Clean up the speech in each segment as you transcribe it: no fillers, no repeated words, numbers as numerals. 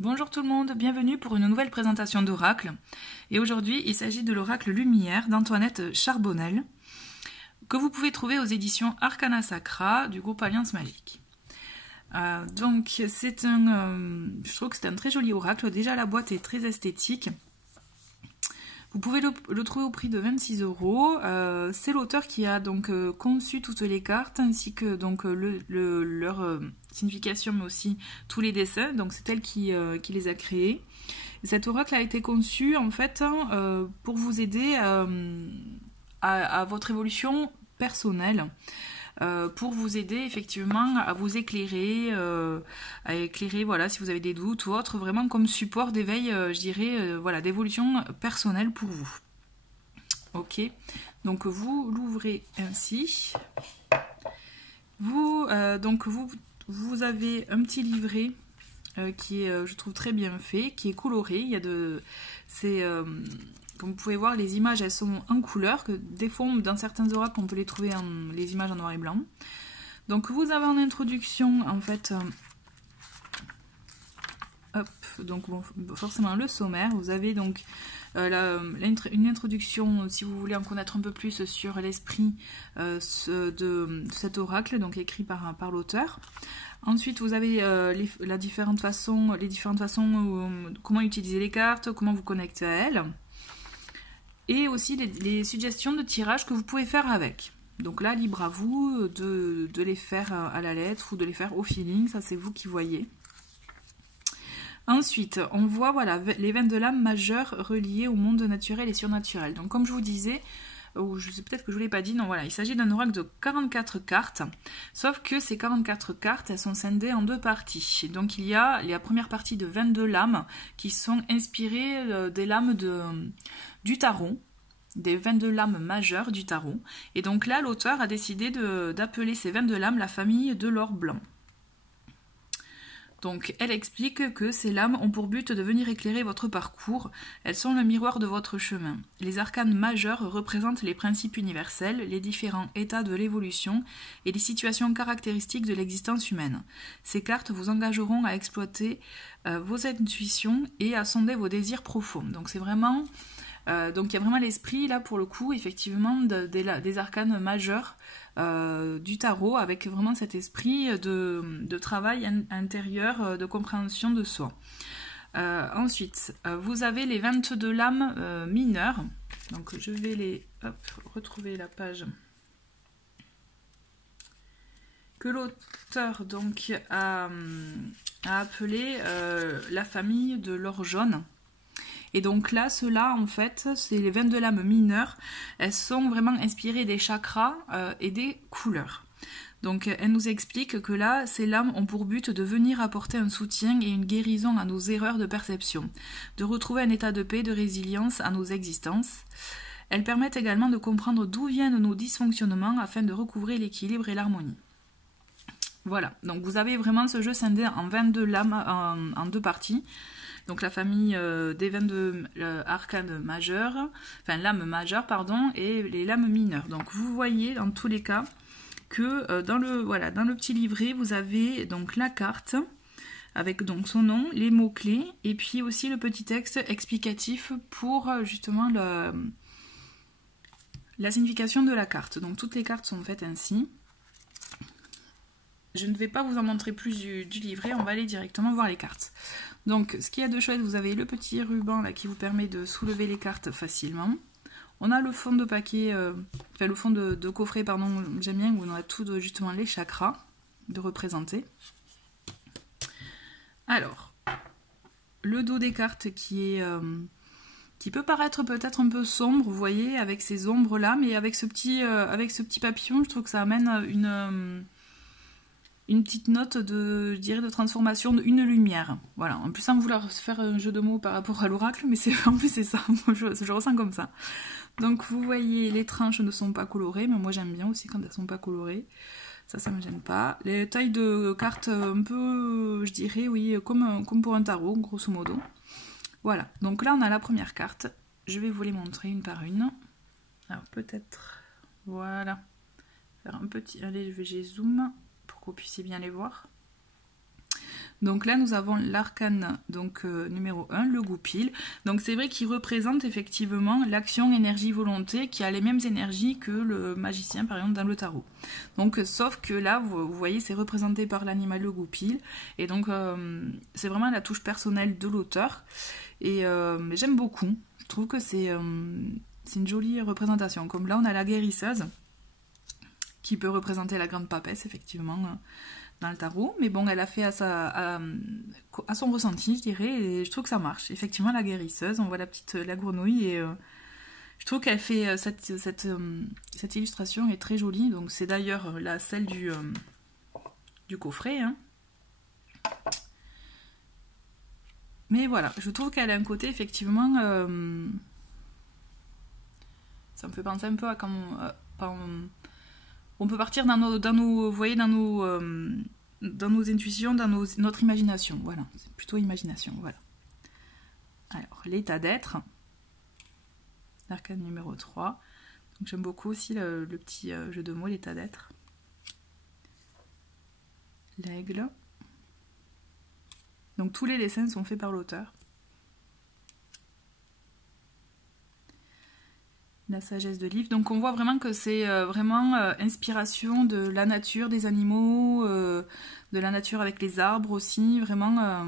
Bonjour tout le monde, bienvenue pour une nouvelle présentation d'oracle. Et aujourd'hui, il s'agit de l'oracle Lumière d'Antoinette Charbonnel, que vous pouvez trouver aux éditions Arcana Sacra du groupe Alliance Magique. Donc, je trouve que c'est un très joli oracle. Déjà, la boîte est très esthétique. Vous pouvez le trouver au prix de 26 €. C'est l'auteur qui a donc conçu toutes les cartes ainsi que donc leur signification, mais aussi tous les dessins. Donc c'est elle qui les a créés. Et cet oracle a été conçu en fait pour vous aider à votre évolution personnelle. Pour vous aider effectivement à vous éclairer, voilà, si vous avez des doutes ou autre, vraiment comme support d'éveil, je dirais, voilà, d'évolution personnelle pour vous. Ok, donc vous l'ouvrez ainsi. Vous avez un petit livret qui est, je trouve, très bien fait, qui est coloré. Il y a comme vous pouvez voir, les images, elles sont en couleur, que des fois, dans certains oracles, on peut les trouver les images en noir et blanc. Donc, vous avez en introduction, en fait, forcément le sommaire. Vous avez donc une introduction, si vous voulez en connaître un peu plus sur l'esprit de cet oracle, donc écrit par l'auteur. Ensuite, vous avez les différentes façons, comment utiliser les cartes, comment vous connecter à elles. Et aussi les suggestions de tirage que vous pouvez faire avec. Donc là, libre à vous de les faire à la lettre ou de les faire au feeling, ça c'est vous qui voyez. Ensuite, on voit voilà, les veines de l'âme majeures reliées au monde naturel et surnaturel. Donc comme je vous disais, ou je sais peut-être que je ne vous l'ai pas dit, non voilà, il s'agit d'un oracle de 44 cartes, sauf que ces 44 cartes, elles sont scindées en deux parties. Donc il y a la première partie de 22 lames qui sont inspirées des lames du tarot, des 22 lames majeures du tarot. Et donc là, l'auteur a décidé d'appeler ces 22 lames la famille de l'or blanc. Donc, elle explique que ces lames ont pour but de venir éclairer votre parcours. Elles sont le miroir de votre chemin. Les arcanes majeures représentent les principes universels, les différents états de l'évolution et les situations caractéristiques de l'existence humaine. Ces cartes vous engageront à exploiter vos intuitions et à sonder vos désirs profonds. Donc, c'est vraiment... donc il y a vraiment l'esprit là pour le coup effectivement des arcanes majeures du tarot, avec vraiment cet esprit de travail intérieur, de compréhension de soi. Ensuite, vous avez les 22 lames mineures. Donc je vais retrouver la page que l'auteur donc a appelée la famille de l'or jaune. Et donc là, ceux-là, en fait, c'est les 22 lames mineures. Elles sont vraiment inspirées des chakras et des couleurs. Donc elle nous explique que là, ces lames ont pour but de venir apporter un soutien et une guérison à nos erreurs de perception, de retrouver un état de paix, de résilience à nos existences. Elles permettent également de comprendre d'où viennent nos dysfonctionnements afin de recouvrer l'équilibre et l'harmonie. Voilà, donc vous avez vraiment ce jeu scindé en 22 lames, en deux parties. Donc la famille des 22 arcanes majeures, enfin lames majeures, pardon, et les lames mineures. Donc vous voyez dans tous les cas que dans le petit livret, vous avez donc la carte avec donc son nom, les mots-clés, et puis aussi le petit texte explicatif pour justement la signification de la carte. Donc toutes les cartes sont faites ainsi. Je ne vais pas vous en montrer plus du livret, on va aller directement voir les cartes. Donc, ce qu'il y a de chouette, vous avez le petit ruban là qui vous permet de soulever les cartes facilement. On a le fond de paquet, le fond de coffret, pardon, j'aime bien, où on a tout justement les chakras de représenter. Alors, le dos des cartes qui peut paraître peut-être un peu sombre, vous voyez, avec ces ombres là, mais avec ce petit papillon, je trouve que ça amène une petite note de transformation, une lumière. Voilà, en plus sans vouloir faire un jeu de mots par rapport à l'oracle, mais en plus c'est ça, je ressens comme ça. Donc vous voyez, les tranches ne sont pas colorées, mais moi j'aime bien aussi quand elles sont pas colorées. Ça me gêne pas. Les tailles de cartes un peu, je dirais, oui, comme pour un tarot, grosso modo. Voilà, donc là on a la première carte. Je vais vous les montrer une par une. Alors peut-être, voilà. Faire un petit, allez, je vais zoom pour que vous puissiez bien les voir. Donc là, nous avons l'arcane donc numéro 1, le goupil. Donc c'est vrai qu'il représente effectivement l'action, énergie, volonté, qui a les mêmes énergies que le magicien, par exemple, dans le tarot. Donc, sauf que là, vous voyez, c'est représenté par l'animal, le goupil. Et donc, c'est vraiment la touche personnelle de l'auteur. Et j'aime beaucoup. Je trouve que c'est une jolie représentation. Comme là, on a la guérisseuse, qui peut représenter la grande papesse, effectivement, dans le tarot. Mais bon, elle a fait à son ressenti, je dirais, et je trouve que ça marche. Effectivement, la guérisseuse, on voit la grenouille, et je trouve qu'elle fait cette illustration est très jolie. Donc c'est d'ailleurs celle du coffret. Hein. Mais voilà, je trouve qu'elle a un côté, effectivement... ça me fait penser un peu à quand... on peut partir dans nos, vous voyez, dans nos intuitions, dans notre imagination. Voilà, c'est plutôt imagination, voilà. Alors, l'état d'être, l'arcane numéro 3. Donc, j'aime beaucoup aussi le petit jeu de mots, l'état d'être. L'aigle. Donc, tous les dessins sont faits par l'auteur. La sagesse de l'Yves. Donc on voit vraiment que c'est vraiment inspiration de la nature, des animaux, de la nature avec les arbres aussi. Vraiment,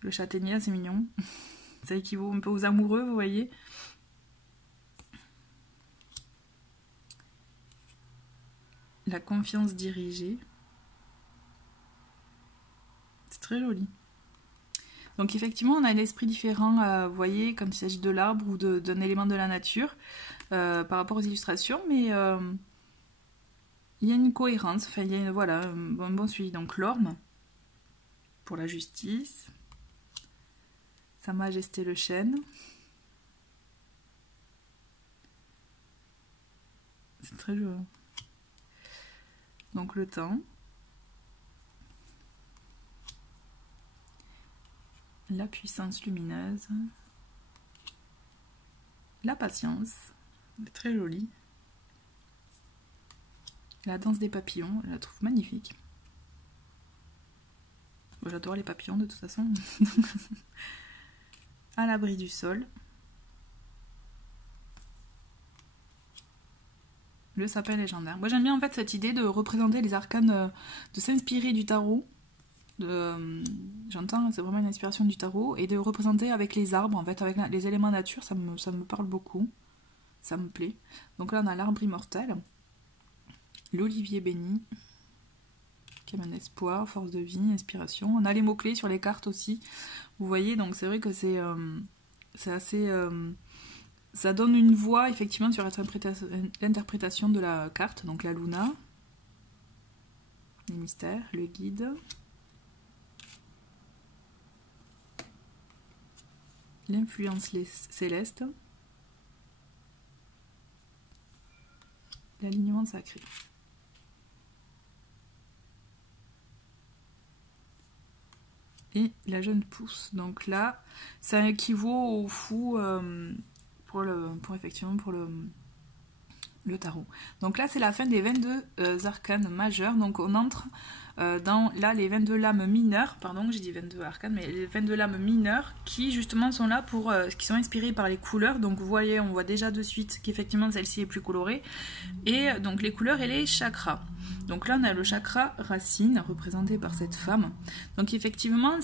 le châtaignier, c'est mignon. Ça équivaut un peu aux amoureux, vous voyez. La confiance dirigée. C'est très joli. Donc effectivement, on a un esprit différent, vous voyez, comme il s'agit de l'arbre ou d'un élément de la nature par rapport aux illustrations, mais il y a une cohérence, enfin il y a voilà, un bon suivi. Donc l'orme, pour la justice, Sa Majesté le chêne, c'est très joli. Donc le temps. La puissance lumineuse, la patience, très jolie. La danse des papillons, je la trouve magnifique. J'adore les papillons de toute façon. À l'abri du sol. Le sapin légendaire. Moi j'aime bien en fait cette idée de représenter les arcanes, de s'inspirer du tarot. J'entends, c'est vraiment une inspiration du tarot, et de représenter avec les arbres, en fait, avec les éléments nature, ça me parle beaucoup, ça me plaît. Donc là on a l'arbre immortel, l'olivier béni, qui amène espoir, force de vie, inspiration. On a les mots-clés sur les cartes aussi, vous voyez, donc c'est vrai que c'est assez... ça donne une voix, effectivement, sur l'interprétation de la carte, donc la Luna, les mystères, le guide... L'influence céleste, l'alignement sacré. Et la jeune pousse. Donc là, ça équivaut au fou effectivement pour le tarot. Donc là, c'est la fin des 22 arcanes majeures. Donc on entre dans là les 22 lames mineures, pardon, j'ai dit 22 arcanes, mais les 22 lames mineures qui justement sont là pour qui sont inspirées par les couleurs. Donc vous voyez, on voit déjà de suite qu'effectivement celle-ci est plus colorée. Et donc les couleurs et les chakras. Donc là on a le chakra racine représenté par cette femme. Donc effectivement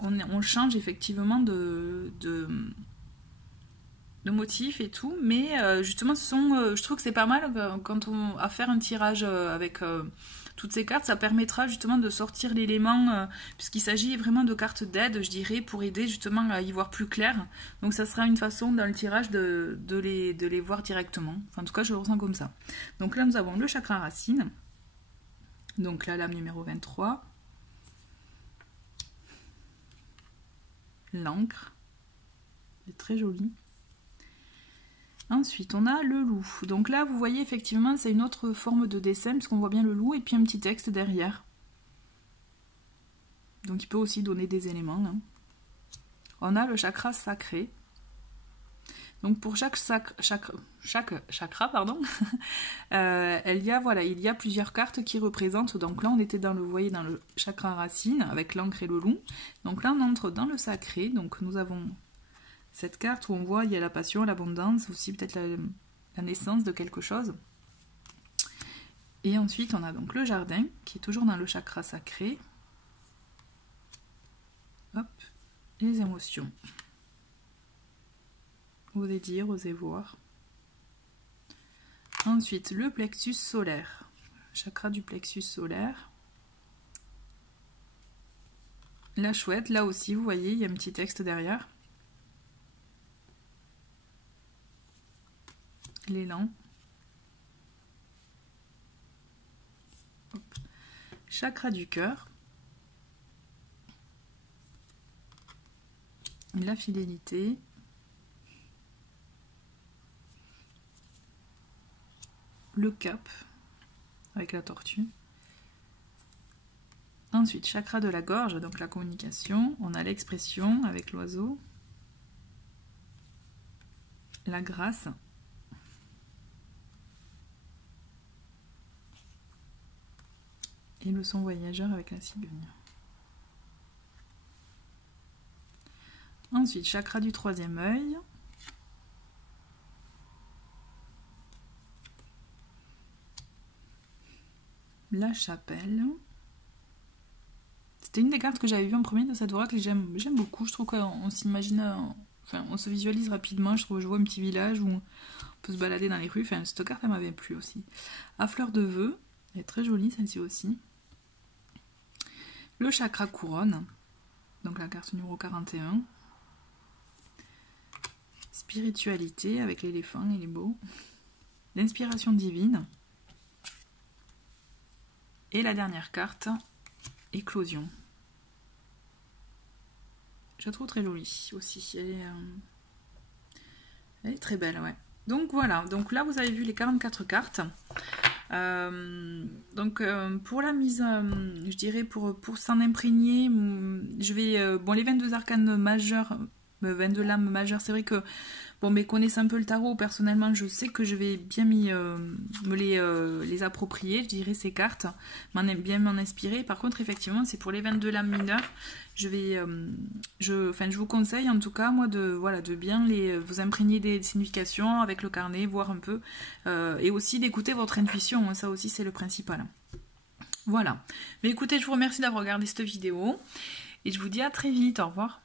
on change effectivement de motifs et tout, mais justement je trouve que c'est pas mal quand on à faire un tirage avec toutes ces cartes, ça permettra justement de sortir l'élément, puisqu'il s'agit vraiment de cartes d'aide, je dirais, pour aider justement à y voir plus clair. Donc ça sera une façon dans le tirage de les voir directement. Enfin, en tout cas, je le ressens comme ça. Donc là, nous avons le chakra racine. Donc la lame numéro 23. L'encre. C'est très joli. Ensuite, on a le loup. Donc là, vous voyez, effectivement, c'est une autre forme de dessin, puisqu'on voit bien le loup, et puis un petit texte derrière. Donc il peut aussi donner des éléments. Hein. On a le chakra sacré. Donc pour chaque chakra, pardon, il y a plusieurs cartes qui représentent. Donc là, on était dans vous voyez, dans le chakra racine avec l'encre et le loup. Donc là, on entre dans le sacré. Donc nous avons cette carte où on voit il y a la passion, l'abondance, aussi peut-être la naissance de quelque chose. Et ensuite, on a donc le jardin qui est toujours dans le chakra sacré. Hop, les émotions. Osez dire, osez voir. Ensuite, le plexus solaire. Chakra du plexus solaire. La chouette, là aussi, vous voyez, il y a un petit texte derrière. L'élan. Chakra du cœur. La fidélité. Le cap, avec la tortue. Ensuite, chakra de la gorge, donc la communication. On a l'expression avec l'oiseau. La grâce. Et le son voyageur avec la cigogne. Ensuite, chakra du troisième œil. La chapelle. C'était une des cartes que j'avais vues en premier de cette oracle et j'aime beaucoup. Je trouve qu'on s'imagine, enfin, on se visualise rapidement. Je vois un petit village où on peut se balader dans les rues. Enfin, cette carte, elle m'avait plu aussi. À fleur de vœux. Elle est très jolie, celle-ci aussi. Le chakra couronne. Donc la carte numéro 41. Spiritualité avec l'éléphant, il est beau. L'inspiration divine. Et la dernière carte, éclosion. Je la trouve très jolie aussi. Elle est très belle, ouais. Donc voilà, donc là vous avez vu les 44 cartes. Pour la mise, je dirais pour s'en imprégner, je vais... bon, les 22 arcanes majeurs, 22 lames majeures, c'est vrai que, bon, mais connaissant un peu le tarot, personnellement, je sais que je vais bien me les approprier, je dirais, ces cartes, bien m'en inspirer. Par contre, effectivement, c'est pour les 22 lames mineures, je vous conseille, en tout cas, moi, de bien vous imprégner des significations avec le carnet, voir un peu, et aussi d'écouter votre intuition, hein, ça aussi, c'est le principal. Voilà. Mais écoutez, je vous remercie d'avoir regardé cette vidéo, et je vous dis à très vite, au revoir.